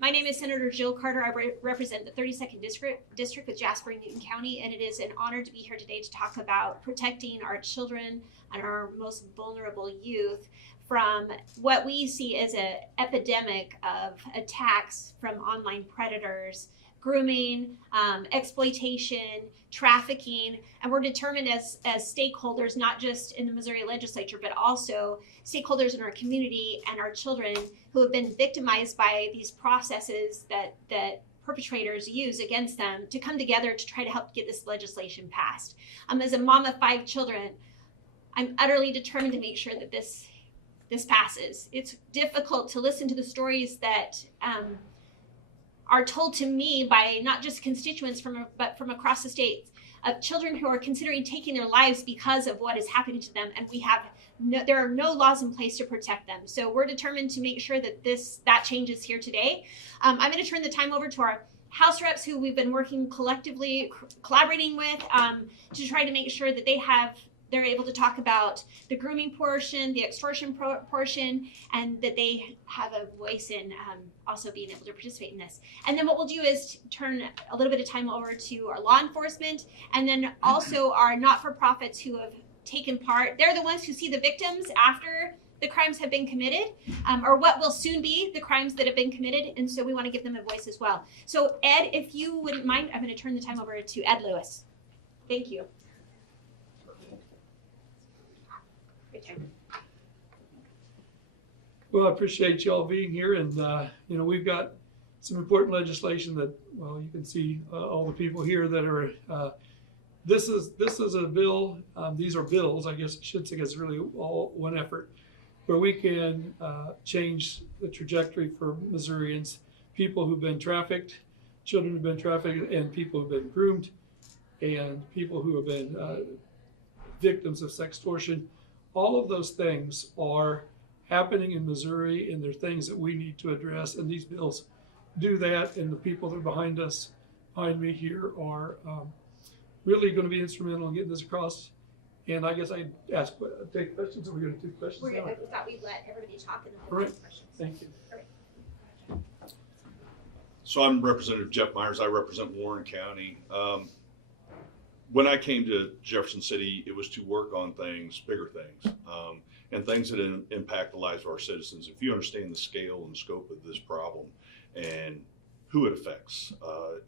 My name is Senator Jill Carter. I represent the 32nd District with Jasper and Newton County, and it is an honor to be here today to talk about protecting our children and our most vulnerable youth from what we see as an epidemic of attacks from online predators, grooming, exploitation, trafficking, and we're determined as stakeholders, not just in the Missouri legislature, but also stakeholders in our community and our children who have been victimized by these processes that perpetrators use against them, to come together to try to help get this legislation passed. As a mom of 5 children, I'm utterly determined to make sure that this passes. It's difficult to listen to the stories that are told to me by not just constituents but from across the state, of children who are considering taking their lives because of what is happening to them, and there are no laws in place to protect them. So we're determined to make sure that that changes here today. I'm going to turn the time over to our House reps, who we've been working collectively, collaborating with, to try to make sure that they're able to talk about the grooming portion, the extortion portion, and that they have a voice in also being able to participate in this. And then what we'll do is turn a little bit of time over to our law enforcement, and then also our not-for-profits who have taken part. They're the ones who see the victims after the crimes have been committed, or what will soon be the crimes that have been committed, and so we want to give them a voice as well. So Ed, if you wouldn't mind, I'm going to turn the time over to Ed Lewis. Thank you. Well, I appreciate y'all being here, and we've got some important legislation that, well, you can see all the people here that are. This is a bill. These are bills, I guess I should say, it's really all one effort, where we can change the trajectory for Missourians, people who've been trafficked, children who've been trafficked, and people who've been groomed, and people who have been victims of sextortion. All of those things are happening in Missouri, and they're things that we need to address, and these bills do that, and the people that are behind me here are really going to be instrumental in getting this across. And I guess I'd take questions, or we're going to do questions now? We thought we'd let everybody talk and then All right. questions. Thank you. All right. So I'm Representative Jeff Myers. I represent Warren County. When I came to Jefferson City, it was to work on bigger things, and things that impact the lives of our citizens. If you understand the scale and scope of this problem and who it affects,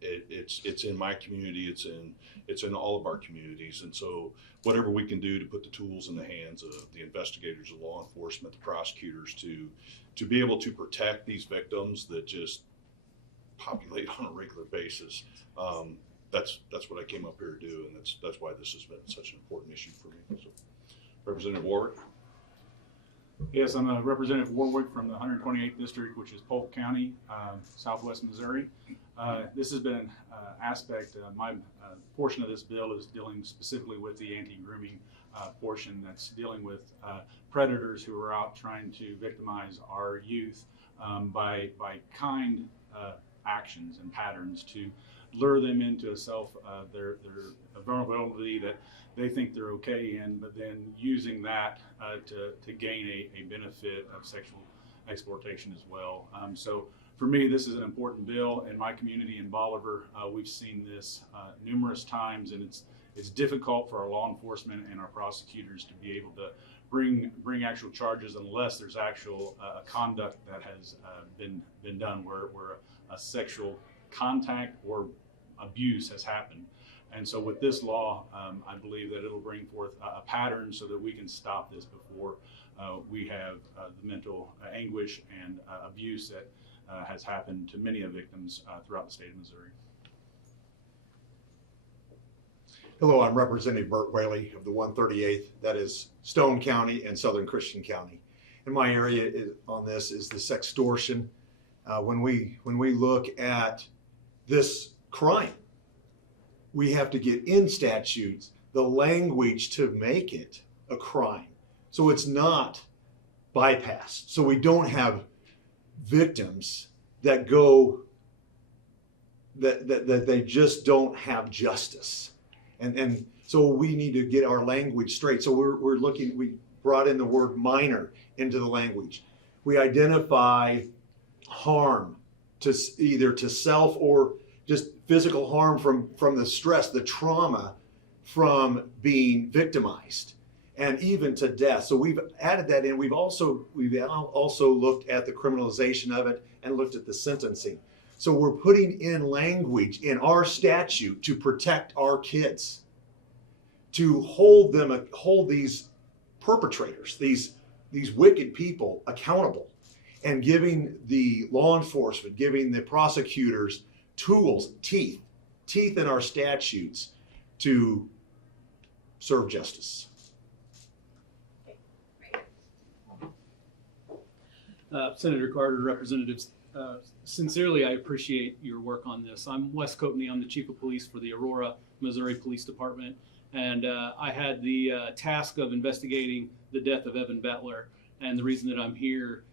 it's in my community, it's in all of our communities. And so whatever we can do to put the tools in the hands of the investigators, the law enforcement, the prosecutors to be able to protect these victims that just populate on a regular basis. That's what I came up here to do, and that's why this has been such an important issue for me. So, Representative Warwick. Yes, I'm Representative Warwick from the 128th District, which is Polk County, Southwest Missouri. This has been an aspect, my portion of this bill is dealing specifically with the anti-grooming portion that's dealing with predators who are out trying to victimize our youth by kind actions and patterns to lure them into their vulnerability that they think they're okay in, but then using that to gain a benefit of sexual exploitation as well. So for me, this is an important bill. In my community in Bolivar, we've seen this numerous times, and it's difficult for our law enforcement and our prosecutors to be able to bring actual charges unless there's actual conduct that has been done where a sexual contact or abuse has happened. And so with this law, I believe that it'll bring forth a pattern so that we can stop this before we have the mental anguish and abuse that has happened to many of victims throughout the state of Missouri. Hello, I'm Representative Burt Whaley of the 138th, that is Stone County and Southern Christian County. And my area on this is the sextortion. When we look at this crime, we have to get in statutes the language to make it a crime, so it's not bypassed. So we don't have victims that go that they just don't have justice, and so we need to get our language straight. So we brought in the word minor into the language. We identify harm either to self or just physical harm from the stress, the trauma from being victimized, and even to death. So we've added that in. We've also looked at the criminalization of it and looked at the sentencing. So we're putting in language in our statute to protect our kids, to hold these perpetrators, these wicked people accountable, and giving the law enforcement, giving the prosecutors tools, teeth in our statutes to serve justice. Senator Carter, representatives, sincerely, I appreciate your work on this. I'm Wes Coatney. I'm the Chief of Police for the Aurora, Missouri Police Department. And I had the task of investigating the death of Evan Bettler. And the reason that I'm here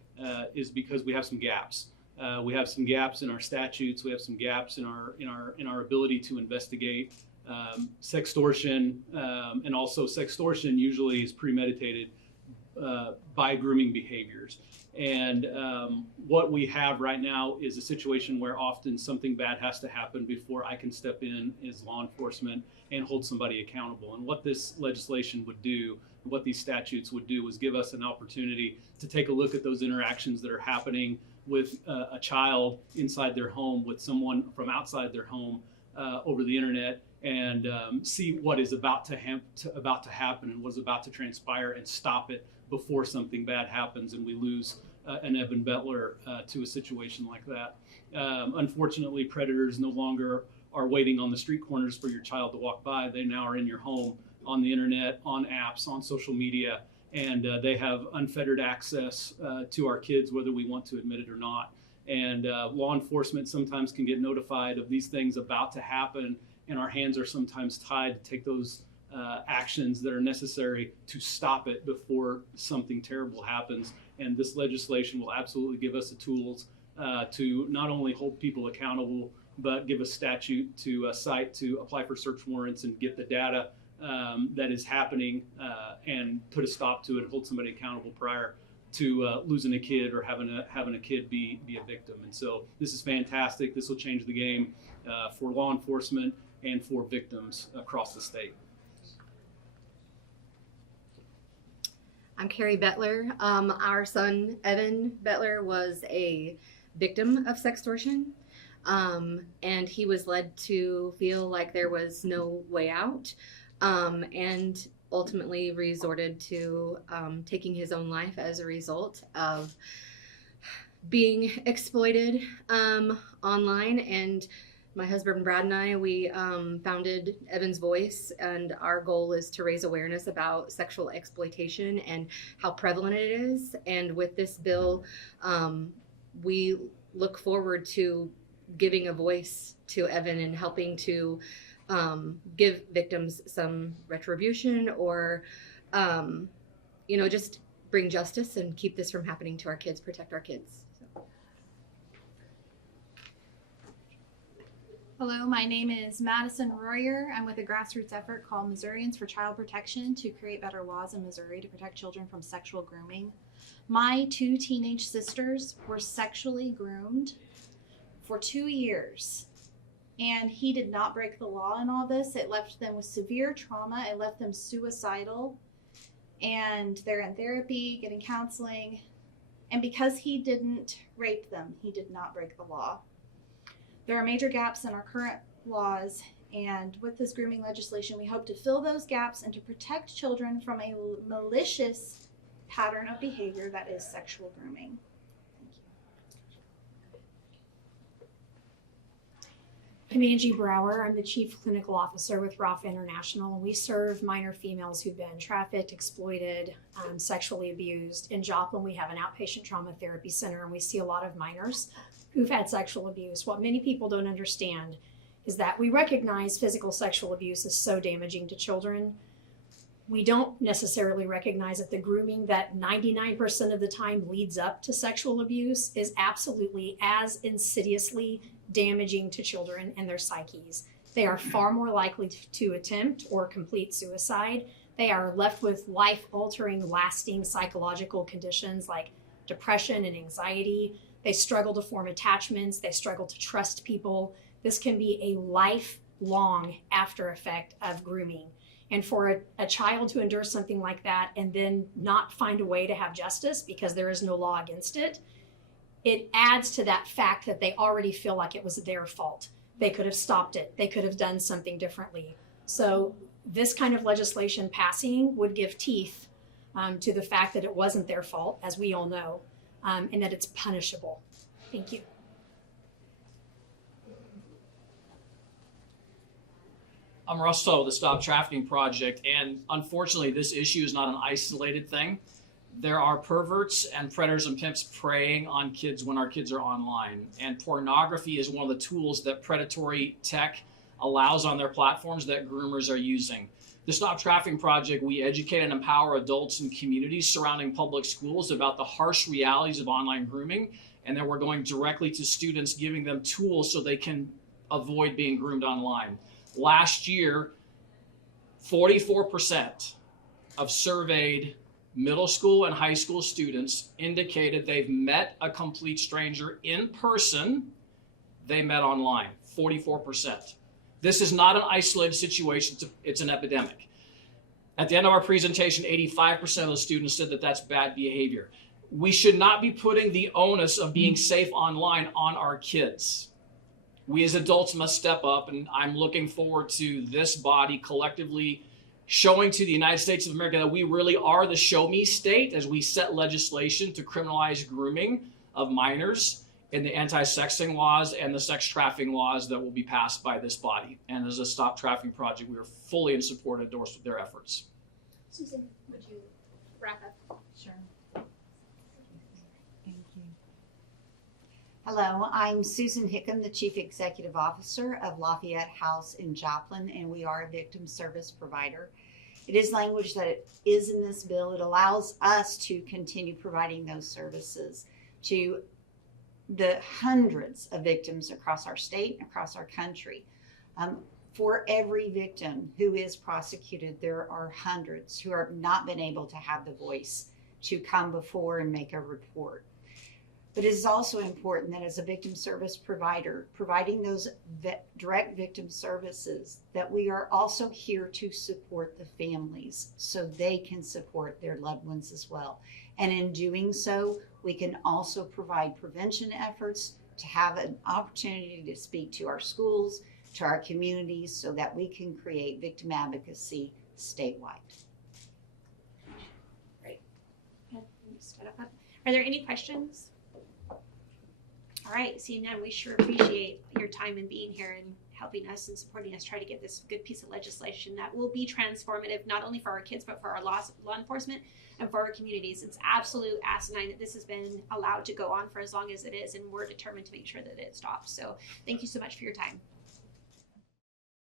is because we have some gaps. We have some gaps in our statutes. We have some gaps in our ability to investigate sextortion, and also sextortion usually is premeditated by grooming behaviors. And what we have right now is a situation where often something bad has to happen before I can step in as law enforcement and hold somebody accountable. And what this legislation would do, what these statutes would do, is give us an opportunity to take a look at those interactions that are happening with a child inside their home, with someone from outside their home over the internet, and see what is about to happen and what is about to transpire, and stop it before something bad happens and we lose an Evan Bettler to a situation like that. Unfortunately, predators no longer are waiting on the street corners for your child to walk by. They now are in your home, on the internet, on apps, on social media, and they have unfettered access to our kids, whether we want to admit it or not. And law enforcement sometimes can get notified of these things about to happen, and our hands are sometimes tied to take those actions that are necessary to stop it before something terrible happens. And this legislation will absolutely give us the tools to not only hold people accountable, but give us statute to cite, to apply for search warrants and get the data that is happening and put a stop to it, hold somebody accountable prior to losing a kid or having a kid be a victim. And so this is fantastic. This will change the game for law enforcement and for victims across the state. I'm Carrie Bettler. Our son, Evan Bettler, was a victim of sextortion, and he was led to feel like there was no way out, and ultimately resorted to taking his own life as a result of being exploited online. And my husband Brad and I, we founded Evan's Voice, and our goal is to raise awareness about sexual exploitation and how prevalent it is. And with this bill, we look forward to giving a voice to Evan and helping to give victims some retribution, or just bring justice and keep this from happening to our kids, protect our kids. Hello, my name is Madison Royer. I'm with a grassroots effort called Missourians for Child Protection to create better laws in Missouri to protect children from sexual grooming. My 2 teenage sisters were sexually groomed for 2 years, and he did not break the law in all this. It left them with severe trauma. It left them suicidal, and they're in therapy, getting counseling. And because he didn't rape them, he did not break the law. There are major gaps in our current laws, and with this grooming legislation, we hope to fill those gaps and to protect children from a malicious pattern of behavior that is sexual grooming. I'm Angie Brower. I'm the Chief Clinical Officer with ROF International. We serve minor females who've been trafficked, exploited, sexually abused. In Joplin, we have an outpatient trauma therapy center, and we see a lot of minors who've had sexual abuse. What many people don't understand is that we recognize physical sexual abuse is so damaging to children. We don't necessarily recognize that the grooming that 99% of the time leads up to sexual abuse is absolutely as insidiously damaging to children and their psyches. They are far more likely to attempt or complete suicide. They are left with life-altering, lasting psychological conditions like depression and anxiety. They struggle to form attachments. They struggle to trust people. This can be a lifelong after effect of grooming. And for a child to endure something like that and then not find a way to have justice because there is no law against it, it adds to that fact that they already feel like it was their fault. They could have stopped it. They could have done something differently. So this kind of legislation passing would give teeth to the fact that it wasn't their fault, as we all know, and that it's punishable. Thank you. I'm Russell with the Stop Trafficking Project, and unfortunately this issue is not an isolated thing. There are perverts and predators and pimps preying on kids when our kids are online, and pornography is one of the tools that predatory tech allows on their platforms that groomers are using. The Stop Trafficking Project, we educate and empower adults and communities surrounding public schools about the harsh realities of online grooming, and then we're going directly to students, giving them tools so they can avoid being groomed online. Last year, 44% of surveyed middle school and high school students indicated they've met a complete stranger in person they met online. 44%. This is not an isolated situation, it's an epidemic. At the end of our presentation, 85% of the students said that that's bad behavior. We should not be putting the onus of being safe online on our kids. We as adults must step up, and I'm looking forward to this body collectively showing to the United States of America that we really are the show me state as we set legislation to criminalize grooming of minors in the anti-sexting laws and the sex trafficking laws that will be passed by this body. And as a Stop Trafficking Project, we are fully in support and endorse their efforts. Susan, would you wrap up? Sure. Thank you. Hello, I'm Susan Hickam, the Chief Executive Officer of Lafayette House in Joplin, and we are a victim service provider. It is language that is in this bill. It allows us to continue providing those services to the hundreds of victims across our state and across our country. For every victim who is prosecuted, there are hundreds who have not been able to have the voice to come before and make a report. But it is also important that as a victim service provider, providing those direct victim services, that we are also here to support the families so they can support their loved ones as well. And in doing so, we can also provide prevention efforts to have an opportunity to speak to our schools, to our communities, so that we can create victim advocacy statewide. Great. Are there any questions? All right, seeing none, we sure appreciate your time in being here and helping us and supporting us try to get this good piece of legislation that will be transformative, not only for our kids, but for our law enforcement and for our communities. It's absolute asinine that this has been allowed to go on for as long as it is, and we're determined to make sure that it stops. So thank you so much for your time.